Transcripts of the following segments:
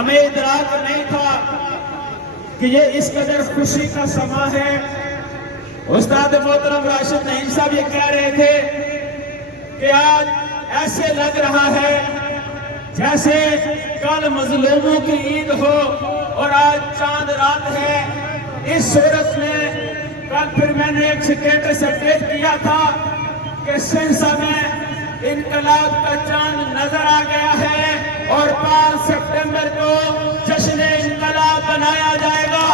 ہمیں ادراک نہیں تھا کہ یہ اس قدر خوشی کا سما ہے۔ استاد محترم راشد نعیم صاحب یہ کہہ رہے تھے کہ آج ایسے لگ رہا ہے جیسے کل مظلوموں کی عید ہو اور آج چاند رات ہے۔ اس صورت میں کل پھر میں نے ایک سٹیٹس اپڈیٹ کیا تھا کہ سنسا میں انقلاب کا چاند نظر آ گیا ہے اور 5 سپٹمبر کو جشن انقلاب منایا جائے گا۔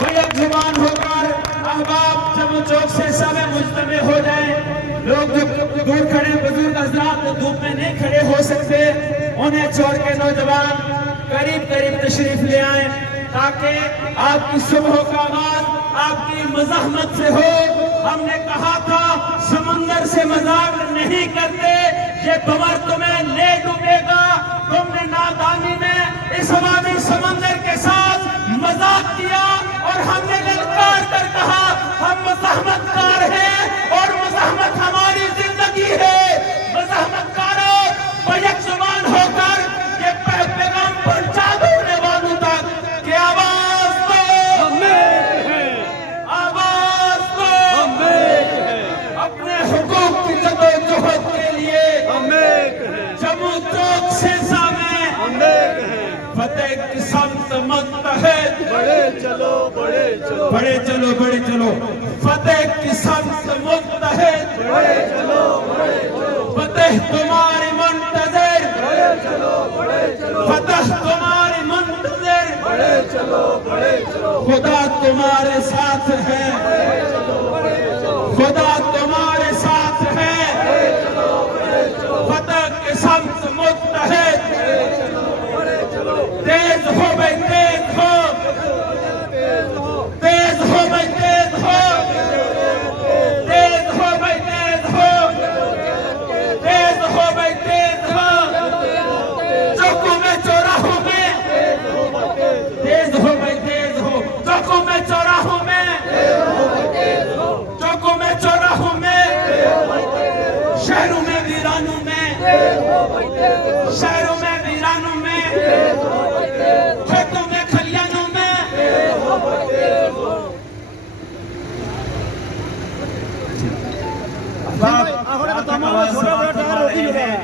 بیک زبان ہو کر احباب جموں چوک سے سب مجتمع ہو جائیں۔ لوگ جو دور کھڑے بزرگ حضرات دھوپ میں نہیں کھڑے ہو سکتے، انہیں چھوڑ کے نوجوان قریب تشریف لے آئیں تاکہ آپ کی صبح کا آغاز آپ کی مزاحمت سے ہو۔ ہم نے کہا تھا سمندر سے مذاق نہیں کرتے، یہ بمر تمہیں لے ڈوبے گا۔ تم نے نادانی میں اس عوامی سمندر کے ساتھ مذاق کیا اور ہم نے للکار کر کہا ہم مزاحمت کار ہیں اور مزاحمت ہماری زندگی ہے۔ مزاحمت کاروں بیک زبان ہو کر یہ پیغام پہنچا دینے والوں تک کہ آواز دو، آواز دو، اپنے حقوق کی جدوجہد کے لیے جموں چوک سنسا میں فتح کی سمت متحد، بڑھے چلو فتح کی سمت متحد، فتح تمہاری منتظر، فتح تمہاری منتظر، خدا تمہارے ساتھ ہے، خدا تمہارے ساتھ ہے، فتح کی سمت متحد۔ تیز ہو بھائی تیز ہو، تیز ہو بھائی تیز ہو، تیز ہو بھائی تیز ہو، تیز ہو بھائی تیز ہو۔ چوکوں میں چوراہوں میں تیز ہو بھائی تیز ہو، چوکوں میں چوراہوں میں، چوکوں میں چوراہوں میں، شہروں میں ویرانوں میں، شہروں میں ویرانوں میں، کھیتوں میں کھلیانوں میں۔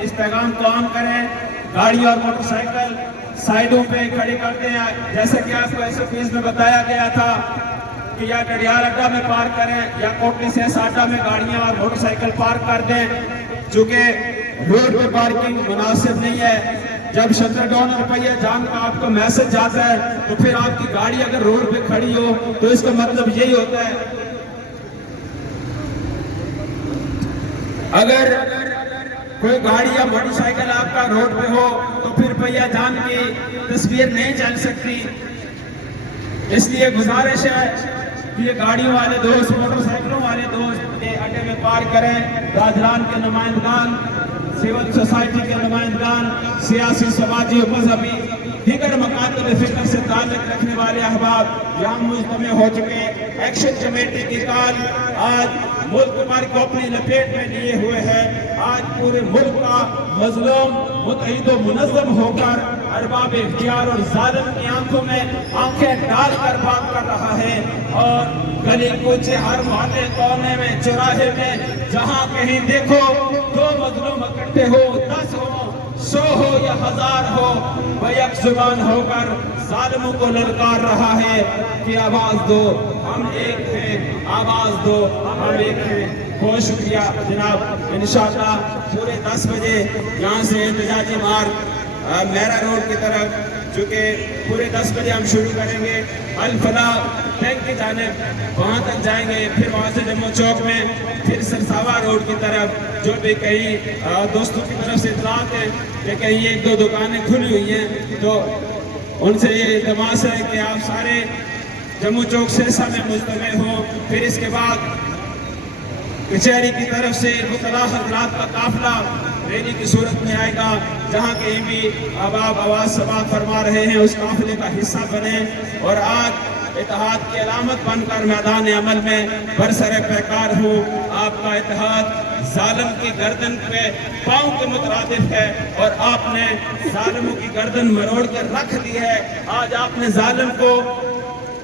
اس پیغام کو عام کریں، گاڑی اور موٹر سائیکل سائیڈوں پہ کھڑی کرتے ہیں، جیسے کہ آپ کو ایسے فیس میں بتایا گیا تھا کہ یا ڈڈیال اڈا میں پارک کریں یا کوٹلی سے ساڈا میں گاڑیاں اور موٹر سائیکل پارک کر دیں، چونکہ روڈ پہ پارکنگ مناسب نہیں ہے۔ جب شٹر ڈاؤن روپیہ جام کا آپ کو میسج جاتا ہے تو پھر آپ کی گاڑی اگر روڈ پہ کھڑی ہو تو اس کا مطلب یہی ہوتا ہے اگر کوئی گاڑی یا موٹر سائیکل آپ کا روڈ پہ ہو تو پھر روپیہ جام کی تصویر نہیں چل سکتی۔ اس لیے گزارش ہے کہ یہ گاڑیوں والے دوست، موٹر سائیکلوں والے دوست یہ اڈے میں پارک کریں۔ راجران کے نمائندگان، سول سوسائٹی کے نمائندگان، سیاسی، سماجی و مذہبی دیگر مکاتب فکر سے تعلق رکھنے والے احباب یہاں مجتمع ہو چکے۔ ایکشن کمیٹی کی کال آج ملک پر کو اپنی لپیٹ میں لیے ہوئے ہے۔ آج پورے ملک کا مظلوم متحد و منظم ہو کر ارباب اختیار اور ظالم کی آنکھوں میں آنکھیں ڈال کر بات کر رہا ہے، اور گلی کوچے ہر محلے کونے میں چوراہے میں جہاں کہیں دیکھو دو مظلوم اکٹھے ہو، 10 ہو، 100 ہو یا 1000 ہو، بیک زبان ہو کر ظالموں کو للکار رہا ہے کہ آواز دو، ہم ایک ہیں، آواز دو، ہم ایک ہیں۔ بہت شکریہ جناب۔ انشاءاللہ پورے 10 بجے یہاں سے احتجاجی مارچ میرا روڈ کی طرف، جو کہ پورے 10 بجے ہم شروع کریں گے، الفلاح بینک کی جانب وہاں تک جائیں گے، پھر وہاں سے جموں چوک میں، پھر سرساوا روڈ کی طرف۔ جو بھی کہیں دوستوں کی طرف سے اطلاعات ہے کہ کہیں 1-2 دکانیں کھلی ہوئی ہیں تو ان سے یہ التماس ہے کہ آپ سارے جموں چوک سرسا میں مجتمع ہوں۔ پھر اس کے بعد کچہری کی طرف سے مطلع حضرات کا قافلہ ریلی کی صورت میں آئے گا، جہاں کہیں بھی احباب آواز سماعت فرما رہے ہیں اس قافلے کا حصہ بنیں۔ اور آج اتحاد کی علامت بن کر میدان عمل میں برسر پیکار ہوں۔ آپ کا اتحاد ظالم کی گردن پہ پاؤں کے مترادف ہے اور آپ نے ظالموں کی گردن مروڑ کر رکھ دی ہے۔ آج آپ نے ظالم کو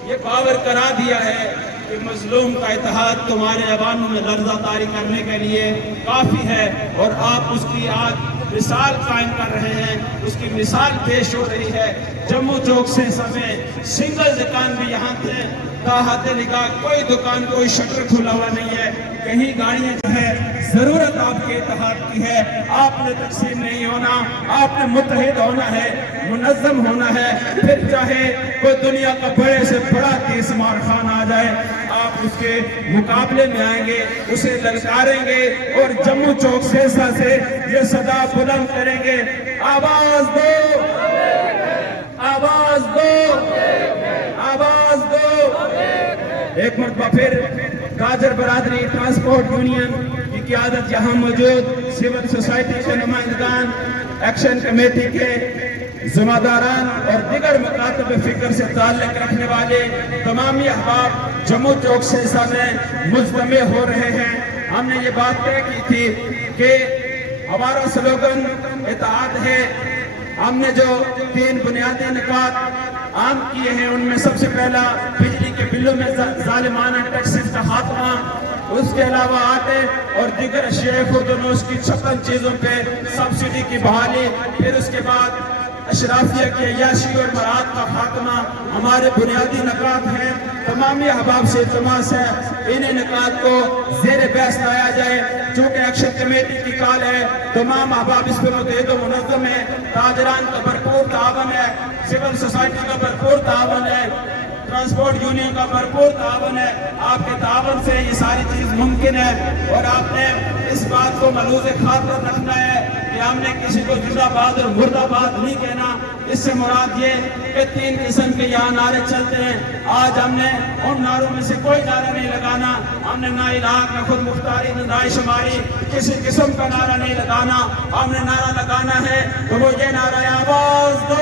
یہ باور کرا دیا ہے کہ مظلوم کا اتحاد تمہارے ایوانوں میں لرزہ طاری کرنے کے لیے کافی ہے، اور آپ اس کی آج مثال قائم کر رہے ہیں، اس کی مثال پیش ہو رہی ہے۔ جموں چوک سے سمیں سنگل دکان بھی یہاں تھے، تاحت نگاہ کوئی دکان کوئی شٹر کھلا ہوا نہیں ہے، کہیں گاڑیاں جو ہے۔ ضرورت آپ کے اتحاد کی ہے، آپ نے تقسیم نہیں ہونا، آپ نے متحد ہونا ہے، منظم ہونا ہے۔ پھر چاہے کوئی دنیا کا بڑے سے بڑا تیز مار خان آ جائے، آپ اس کے مقابلے میں آئیں گے، اسے للکاریں گے اور جموں چوک سیسا سے یہ صدا بلند کریں گے، آواز دو، آواز دو، آواز دو۔ ایک مرتبہ پھر گاجر برادری ٹرانسپورٹ یونین کی قیادت یہاں موجود سول سوسائٹی کے نمائندگان، ایکشن کمیٹی کے ذمہ داران اور دیگر مکاتب فکر سے تعلق رکھنے والے تمامی احباب جموں چوک سیسا میں مجتمع ہو رہے ہیں۔ ہم نے یہ بات طے کی تھی کہ ہمارا سلوگن اتحاد ہے۔ ہم نے جو 3 بنیادی نکات عام کیے ہیں ان میں سب سے پہلا بجلی کے بلوں میں ظالمانہ ٹیکسز کا خاتمہ، اس کے علاوہ آٹے اور دیگر اشیاء خوردنوش کی 56 چیزوں پہ سبسڈی کی بحالی، پھر اس کے بعد اشرافیہ کی عیاشی اور مراد کا خاتمہ ہمارے بنیادی نکات ہیں۔ تمامی احباب سے التماس ہے انہیں نکات کو زیر بحث لایا جائے، چونکہ ایکشن کمیٹی کی کال ہے، تمام احباب اس پہ متحد و منظم ہے، تاجران کا بھرپور تعاون ہے، سول سوسائٹی کا بھرپور تعاون ہے، ٹرانسپورٹ یونین کا بھرپور تعاون ہے۔ آپ کے تعاون سے یہ ساری چیز ممکن ہے، اور آپ نے اس بات کو ملحوظ خاطر رکھنا ہے کہ ہم نے کسی کو زندہ باد اور مردہ باد نہیں کہنا۔ اس سے مراد یہ کہ 3 قسم کے یہاں نعرے چلتے ہیں، آج ہم نے ان نعروں میں سے کوئی نعرہ نہیں لگانا۔ ہم نے نہ الہ، نہ خود مختاری، نہ رائے شماری، کسی قسم کا نعرہ نہیں لگانا۔ ہم نے نعرہ لگانا ہے تو وہ یہ نعرہ ہے، آواز دو۔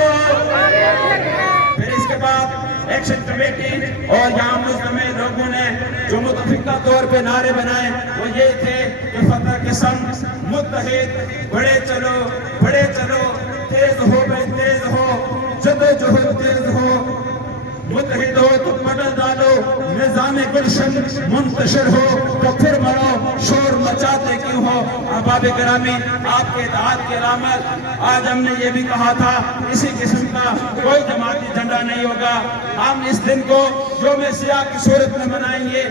پھر اس کے بعد ایکشن کمیٹی اور یہاں مجتمع لوگوں نے جو متفقہ طور پہ نعرے بنائے وہ یہ تھے کہ فتح کے سنگ متحد، بڑے چلو بڑے چلو، تیز ہو بے تیز ہو، جدوجہد تیز ہو، متحد ہو تو پڑھ ڈالو، نظام گلشن منتشر ہو تو پھر مرو، شور مچاتے کیوں ہو۔ احباب گرامی، آپ کے اتحاد کی علامت آج ہم نے یہ بھی کہا تھا، اسی قسم کا کوئی جماعتی جھنڈا نہیں ہوگا۔ ہم اس دن کو یوم سیاہ کی صورت میں منائیں گے،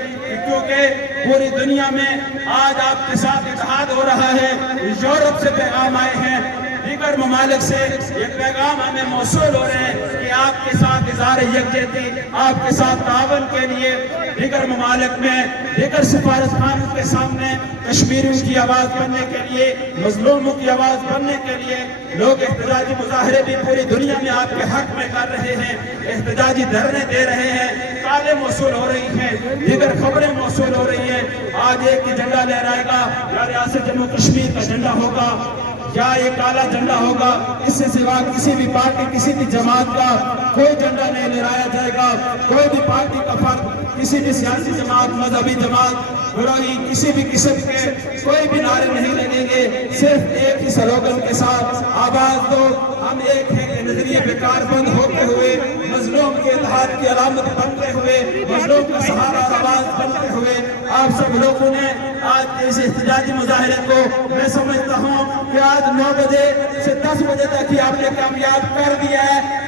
کیونکہ پوری دنیا میں آج آپ کے ساتھ اتحاد ہو رہا ہے۔ یورپ سے پیغام آئے ہیں، دیگر ممالک سے یہ پیغام ہمیں موصول ہو رہے ہیں کہ آپ کے ساتھ اظہار یکجہتی، آپ کے ساتھ تعاون کے لیے دیگر ممالک میں، دیگر سفارت خانوں کے سامنے کشمیریوں کی آواز بننے کے لیے، مظلوموں کی آواز بننے کے لیے لوگ احتجاجی مظاہرے بھی پوری دنیا میں آپ کے حق میں کر رہے ہیں، احتجاجی دھرنے دے رہے ہیں، کالیں موصول ہو رہی ہیں، دیگر خبریں موصول ہو رہی ہیں۔ آج ایک ہی جھنڈا لہرائے گا، یا ریاست جموں کشمیر کا جھنڈا ہوگا یا ایک کالا جھنڈا ہوگا، اس سے سوا کسی بھی پارٹی، کسی بھی جماعت کا کوئی جھنڈا نہیں لہرایا جائے گا۔ کوئی بھی پارٹی کا فرق، کسی بھی سیاسی جماعت، مذہبی جماعت، گروہی، کسی بھی قسم کے کوئی بھی نعرے نہیں لگیں گے، صرف ایک ہی سلوگن کے ساتھ، آواز دو ہم ایک ہیں کہ نظریے بیکار بند ہوتے ہوئے، مظلوم کے اتحاد کی علامت بنتے ہوئے، مظلوم کا سہارا آواز بنتے ہوئے، آپ سب لوگوں نے آج کے اس احتجاجی مظاہرے کو، میں سمجھتا ہوں کہ آج 9 بجے سے 10 بجے تک ہی آپ نے کامیاب کر دیا ہے۔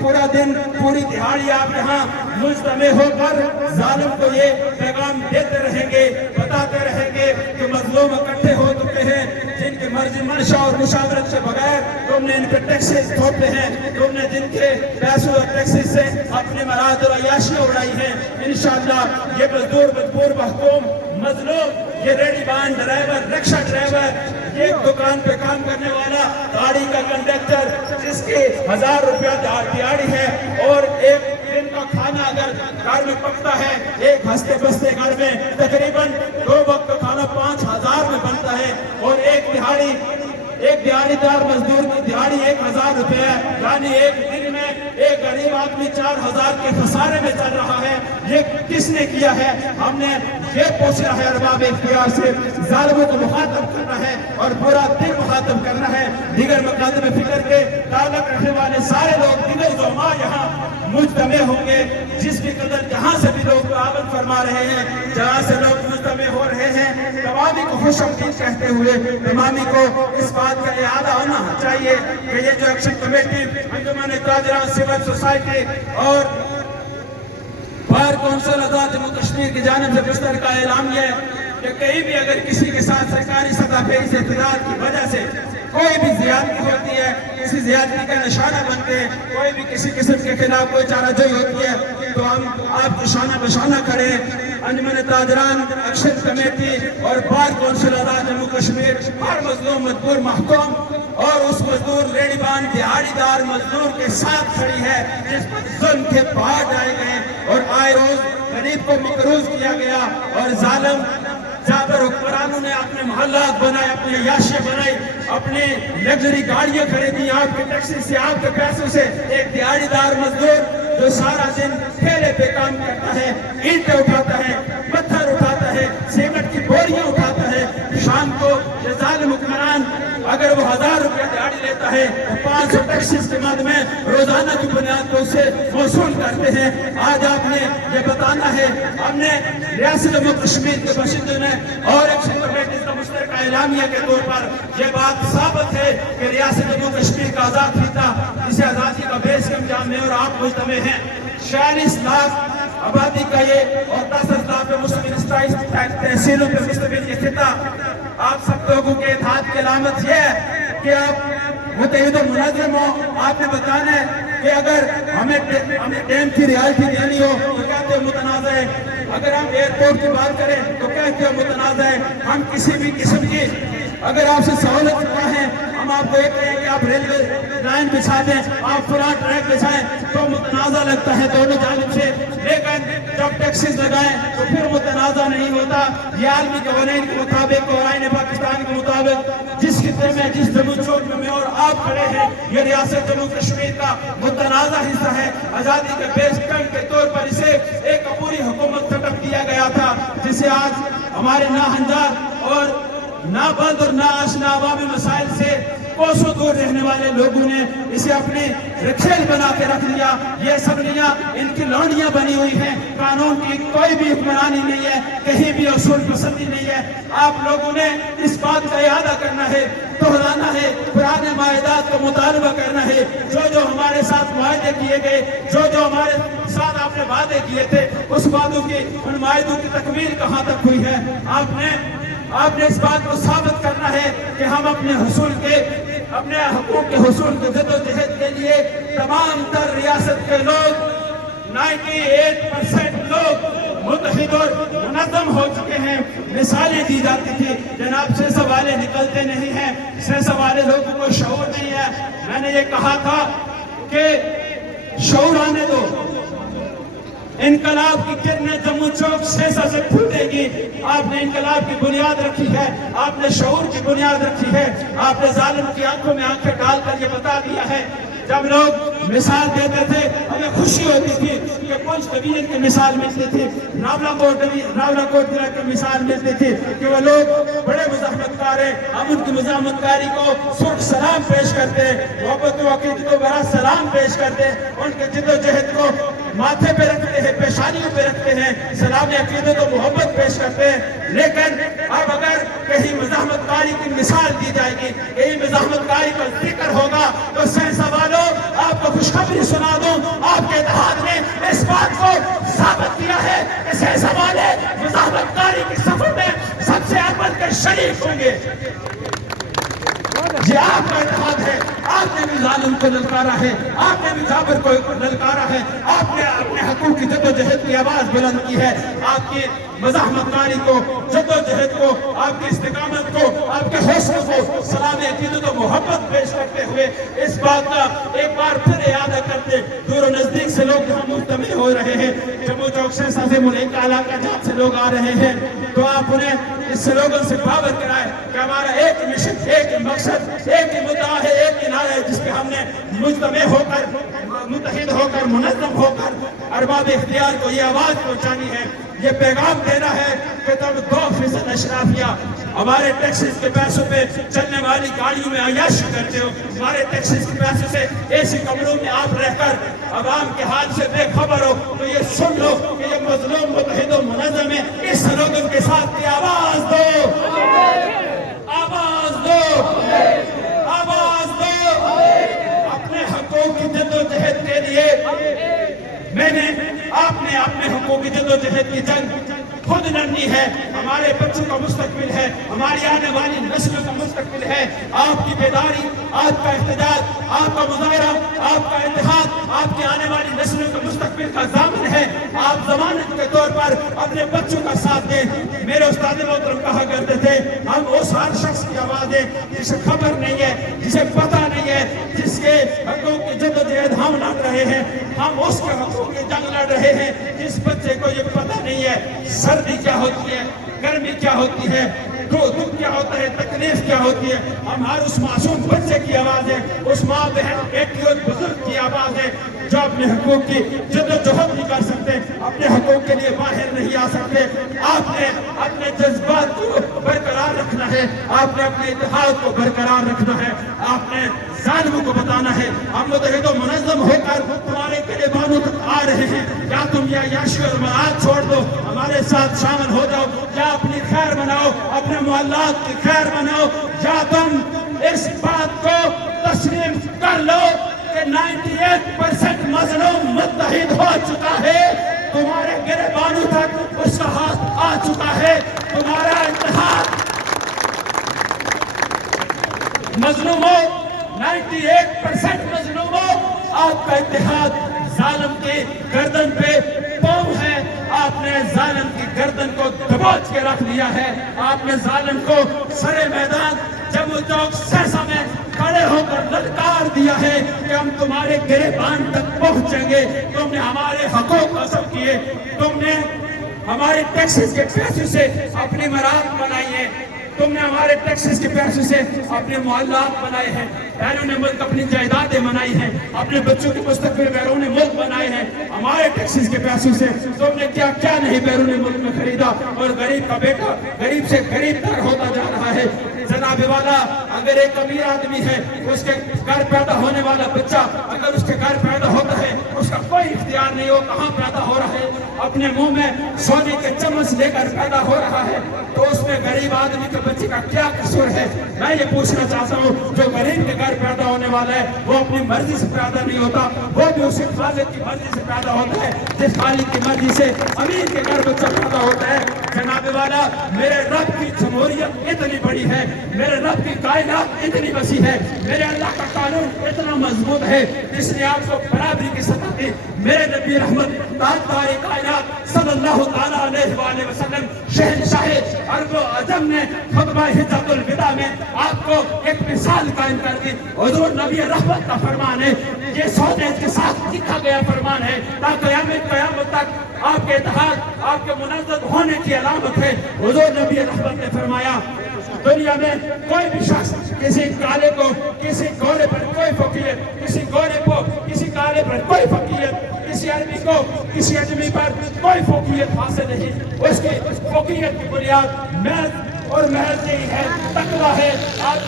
پورا دن پوری دہاڑی آپ یہاں مجتمع ہو کر ظالم کو یہ پیغام دیتے رہیں گے، بتاتے رہیں گے کہ مظلوم اکٹھے ہو چکے ہیں، جن کی مرضی منشا اور مشاورت سے بغیر تم نے ان پہ ٹیکسز تھوپے ہیں، تم نے جن کے پیسوں اور ٹیکسز سے اپنے مراد اور عیاشی اڑائی ہیں، انشاءاللہ یہ مزدور مجبور محکوم، مظلوم، یہ ریڈی بان ڈرائیور، رکشہ ڈرائیور، یہ دکان پہ کام کرنے والا، گاڑی کا کنڈکٹر جس کی 1000 روپیہ دیہاڑی ہے، اور ایک دن کا کھانا اگر گھر میں پکتا ہے، ایک ہنستے بستے گھر میں تقریباً 2 وقت کا کھانا 5000 میں بنتا ہے، اور ایک دیہاڑی دار مزدور کی دیہاڑی 1000 روپے ہے، یعنی ایک دن میں ایک غریب गरीब आदमी 4000 के खसारे में चल रहा है, ये किसने किया है? हमने ये पूछना है अरबाब इख्तियार से, जालिमों को मुखातब करना है और पूरा दिन मुखातब करना है। दीगर मकासद फिक्र के ताल्लुक रखने वाले सारे लोग दीगर उलमा यहाँ मुजतमे होंगे। जिस भी कदर जहाँ से भी लोग आमद फरमा रहे हैं, जहाँ से लोग मुजतमे हो रहे हैं, तमामी को खुशआमदीद कहते हुए तमामी को इस बात का याद होना चाहिए कि ये जो एक्शन कमेटी अंजुमन ताजरान सिविल सोसाइटी और बार कौंसिल आजाद जम्मू कश्मीर की जानिब से बिस्तर का ऐलान है कि कहीं भी अगर किसी के साथ सरकारी सतह पे इस एतदाद की वजह से कोई भी ज़ियादती होती है, किसी ज़ियादती का निशाना बनते हैं, कोई भी किसी किस्म के खिलाफ कोई चाराजोई होती है, तो हम आपको शाना बशाना खड़े अंजुमन ताजरान एक्शन कमेटी और बार कौंसिल आजाद जम्मू कश्मीर हर मजलूम मजदूर महकूम और उस मजदूर रेडीबान दिहाड़ीदार मजदूर के साथ खड़ी है जिस पर जुल्म के पहाड़ डाले गए और आए रोज गरीब को मकरूज किया गया और जालिम जाबर हुक्मरानों ने अपने मोहल्लात बनाए, अपनी अय्याशियां बनाई, अपनी लग्जरी गाड़ियां खरीदी, आपके टैक्सी से आपके पैसों से। एक दिहाड़ीदार मजदूर जो सारा दिन ठेले पे काम करता है, ईंटें उठाता है, पत्थर उठाता है, सीमेंट की बोरियां उठाता है, शाम को ये जालिम हुक्मरान अगर वो 1000 रुपया दिहाड़ी लेता है तो 500 टैक्सी के मद में रोजाना की बुनियाद पर उसे वसूल करते हैं। आज आपने ये बताना है, हमने रियासत जम्मू कश्मीर के बाशिंदों ने और एक्शन कमेटी का मुश्तरका एलामिया के तौर पर यह बात साबित है कि रियासत जम्मू कश्मीर का आजाद खिता इसे आजादी का बेस के अंजाम में और आप मुजतमे हैं। 46 लाख आबादी का ये और 10 लाख मुस्लिम तहसीलों पे मुश्तमिल ये खिता आप सब लोगों के इत्तेहाद की अलामत यह है कि आप मुत्तहिद और मुनज़्ज़म हो। आपने बताना है कि अगर हमें डैम की रियायती देनी हो तो कहते हो मुतनाज़ा है, अगर हम एयरपोर्ट की बात करें तो कहते हो मुतनाज़ा है। हम किसी भी किस्म की अगर आपसे सहूलत करना है, हम आपको एक कहें कि आप रेलवे लाइन बिछा दें, आप पुराना ट्रैक बिछाएं तो मुतनाज़ा लगता है दोनों जानिब से, लेकिन जब टैक्सीज लगाएं तो फिर मुतनाज़ा नहीं होता। ये आलमी कवानीन के मुताबिक और आईन पाकिस्तान के मुताबिक जिस खिते में जिस जम्मू चौक में मैं और आप खड़े हैं, ये रियासत जम्मू कश्मीर का मुतनाज़ा हिस्सा है। आज़ादी के बेस कैंप के तौर पर इसे एक अपूरी हुकूमत सेटअप किया गया था, जिसे आज हमारे नाहंजार और ना बंद और ना आशना अवामी मसाइल से कोसों दूर रहने वाले लोगों ने इसे अपने रखेल बना के रख लिया। ये असम्बलियां इनकी लौंडियां बनी हुई हैं, कानून की कोई भी हुक्मरानी नहीं है, कहीं भी असूल पसंदी नहीं है। आप लोगों ने इस बात का इरादा करना है, दोहराना है, पुराने मायदात का मुतालबा करना है। जो हमारे साथ वायदे किए गए, जो हमारे साथ आपने वादे किए थे, उस वादों की उन मायदों की तकमील कहाँ तक हुई है? आपने इस बात को साबित करना है कि हम अपने हकूक के हुसूल के जद्दोजहद के लिए तमाम तर रियासत के लोग 98% लोग मुत्तहिद और मुनज़्ज़म हो चुके हैं। मिसालें दी जाती थी, जनाब से सवाले निकलते नहीं हैं, से सवाले लोगों को शऊर नहीं है। मैंने ये कहा था कि शऊर आने दो, इनकलाब की किरणें जम्मू चौक सेसा से फूटेगी। आपने इनकलाब की बुनियाद रखी है, आपने शऊर की बुनियाद रखी है, आपने जालिम की आंखों में आंखें डालकर ये बता दिया है। जब लोग मिसाल देते थे हमें खुशी होती थी कि पुंछ डिवीजन की मिसाल मिलती थी, रावलाकोट जिला की मिसाल मिलती थी कि वो लोग बड़े मुज़ाहमतकार हैं। हम उनकी मुज़ाहमतकारी को सुर्ख सलाम पेश करते, मोहब्बत व अक़ीदत को बड़ा सलाम पेश करते, उनके जिद्दोजहद को माथे पे रखते हैं, पेशानियों पे रखते हैं, सलाम अक़ीदत और मोहब्बत पेश करते हैं। लेकिन अब अगर कहीं मुज़ाहमतकारी की मिसाल दी जाएगी, कहीं मुज़ाहमतकारी का जिक्र होगा तो सवालों आपको खुशखबरी सुना दूं, आपके इत्तेहाद ने इस बात को साबित किया है कि सवाले मुज़ाहमतकारी की सफर में सबसे अव्वल के शरीक होंगे। ये आपका इत्तेहाद है, आपने भी जालिम को ललकारा है, आपने भी जाबिर को ललकारा है, आपने अपने हकूक़ की जद्दोजहद की आवाज़ बुलंद की है। आपकी मुज़ाहमतकारी को, जद्दोजहद को, आपकी इस्तिकामत को, आपके हौसलों को सलाम अक़ीदत और मोहब्बत पेश करते हुए इस बात का एक बार फिर इरादा करते, दूर नज़दीक से लोग यहाँ मुजतमे हो रहे हैं, जम्मू चौक से साथे मुल्क का इलाका जहाँ से लोग आ रहे हैं, तो आप उन्हें इस स्लोगन से बावर कराए कि हमारा एक मिशन, एक मकसद, एक ही मुद्दा है, एक ही नारा है जिसपे हमने मुजतमे होकर, मुत्तहिद होकर, अरबाब इख्तियार को ये आवाज पहुंचानी है, ये पैगाम देना है कि तुम 2% अशराफिया हमारे टैक्सेस के पैसों पे चलने वाली गाड़ियों में अय्याशी करते हो, हमारे टैक्सेस के पैसों से ऐसे कमरों में आप रहकर अवाम के हाल से बेखबर हो, तो ये सुन लो कि ये मजलूम मुत्तहिद व मुनज़्ज़म है। इस स्लोगन के साथ की आवाज दो, आवाज दो, आवाज दो। अपने हकों की जद्दोजहद के लिए आपने अपने हकों की जद्दोजहद की जंग खुद लड़नी है। हमारे बच्चों का मुस्तकबिल है, हमारी आने वाली नस्लों का मुस्तकबिल है। आपकी बेदारी, आपका इhtजाज, आपका मुजाहरा, आपका इत्तेहाद आपकी आने वाली नस्लों के मुस्तकबिल का ज़ामिन है। आप ज़मानत के तौर पर अपने बच्चों का साथ दें। मेरे उस्ताद मोहतरम कहा करते थे, हम उस हर शख्स की आवाज़ दें जिसे खबर नहीं है, जिसे पता नहीं है, जिसके हकों की जद्दोजहद हम लड़ रहे हैं, हम उसके हकों की जंग लड़ रहे हैं। जिस बच्चे को ये पता नहीं है सर्दी क्या होती है, गर्मी क्या होती है, दुख क्या होता है, तकलीफ क्या होती है, हम हर उस मासूम बच्चे की आवाज़ है, उस माँ बहन बेटी और बुजुर्ग की आवाज़ है जो अपने हकूक़ की जद्दोजहद नहीं कर सकते, अपने हकूक़ के लिए बाहर नहीं आ सकते। आपने अपने जज्बात को बरकरार रखना है, आपने अपने इत्तेहाद को बरकरार रखना है, आपने जालिमों को बताना है हम मुत्तहिद व मुनज़्ज़म होकर तुम्हारे गिरबानों तक आ रहे हैं। या तुम या याशी और मराद छोड़ दो, हमारे साथ शामिल हो जाओ, या अपनी खैर बनाओ, अपने मोहल्लात की खैर बनाओ, या तुम इस बात को तस्लीम कर लो कि 98% मज़लूम मुत्तहिद हो चुका है, तुम्हारे गिरबानों तक उसका हाथ आ चुका है। तुम्हारा इत्तेहाद मज़लूमों, 98% मज़लूमों, आपका इत्तेहाद जालिम की गर्दन पे पाँव है। आपने जालिम की गर्दन को दबोच के रख दिया है। आपने जालिम को सरे मैदान जम्मू चौक सहसा में खड़े होकर ललकार दिया है कि हम तुम्हारे गिरबान तक पहुंचेंगे। तुमने हमारे हकों को सब किए, तुमने हमारे टैक्सेस के पैसों से अपनी मराद बनाई है, तुमने हमारे टैक्सेस के पैसों से अपने मोहल्लात बनाए हैं, बैरून मुल्क अपनी जायदादें बनाई हैं, अपने बच्चों के मुस्तकबिल बैरून मुल्क बनाए हैं। हमारे टैक्सेस के पैसों से तुमने क्या क्या नहीं बैरून मुल्क में खरीदा, और गरीब का बेटा गरीब से गरीब तर होता जा रहा है। जनाब वाला, अगर एक अमीर आदमी है, उसके घर पैदा होने वाला बच्चा अगर उसके घर पैदा होता है, उसका कोई इख्तियार नहीं हो कहाँ पैदा हो रहा है, अपने मुंह में सोने के चम्मच लेकर पैदा हो रहा है, तो उसमें गरीब आदमी के बच्चे का क्या कसूर है? मैं ये पूछना चाहता हूँ, जो गरीब के घर पैदा होने वाला है वो अपनी मर्जी से पैदा नहीं होता, वो भी उसी खालिक की मर्जी से पैदा होता है जिस खालिक की मर्जी से अमीर के घर बच्चा पैदा होता है। जनाब वाला, मेरे रब की जमहूरियत इतनी बड़ी है, मेरे रब की कायनात इतनी वसी है, मेरे अल्लाह का कानून इतना मजबूत है, इसने आपको बराबरी की सत्ता दी। मेरे नबी रहमत ताजदार कायनात सल्लल्लाहु ताला अलैहि वसल्लम शहंशाह अरब अजम ने खुतबा हिज्जतुल विदा में आपको एक मिसाल कायम कर दी। हुजूर नबी रहमत का फरमान है, ये सौदे के साथ लिखा गया फरमान है, ताकि क़यामत तक आपके इत्तेहाद, आपके मुनज़्ज़म होने की अलामत है। हुजूर नबी रहमत ने फरमाया, दुनिया में कोई भी शख्स किसी काले को किसी गोरे पर कोई फकीयत, किसी गोरे को किसी काले पर कोई फकीयत, किसी अरबी को किसी अजमी पर कोई फकीयत हासिल नहीं। उसकी फकीयत की बुनियाद महज और महज नहीं है, तकवा है, आप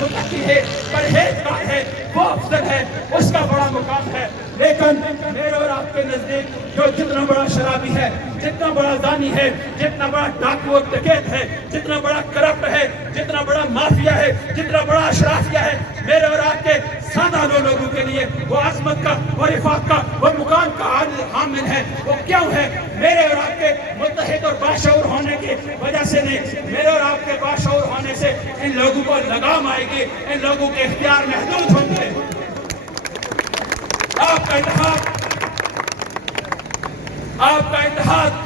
मुत्तकी है, परहेज़गार है, वो अफसर है, उसका बड़ा मुकाम है। लेकिन मेरे और आपके नजदीक जो जितना बड़ा शराबी है, जितना बड़ा जानी है, जितना बड़ा डाकू और डकैत है, जितना बड़ा करप्ट है, जितना बड़ा माफिया है, जितना बड़ा अशराफिया है, मेरे और आपके सादा लोगों के लिए वो आजमत का, वो रिफात का, वो मुकाम का हामिल है। वो क्यों है? मेरे और आपके मुत्तहिद और बाशऊर होने की वजह से नहीं, मेरे और आपके बाशऊर होने से इन लोगों को लगाम आएगी, इन लोगों के इख्तियार महदूद होंगे। आपका इत्तेहाद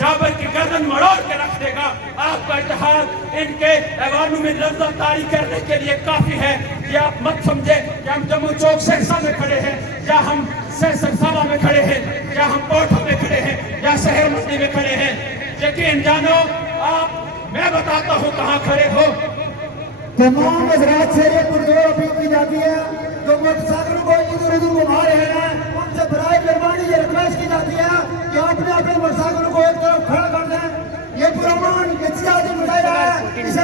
जाबर की गर्दन मरोड़ के रख देगा। आपका इत्तेहाद इनके ऐवानों में लफ्ज़ तारी करने के लिए काफी है। कि आप मत समझे कि हम जम्मू चौक सहसा में खड़े हैं, या हम सरसावा में खड़े हैं, या हम कोठा में खड़े हैं, या शहर मंडी में खड़े हैं। यकीन जानो आप, मैं बताता हूँ कहाँ खड़े हो। तमाम हज़रात से ये पुरजोर अपील की जाती है, जो मोटरसाइकिल को इधर उधर घुमा रहे हैं, उनसे برائے مہربانی یہ ریکویسٹ کی جاتی ہے کہ آپ نے اپنے موٹر سائیکل کو ایک طرف کھڑا کر دیں. یہ پرامن احتجاجی مظاہرہ ہے. اسے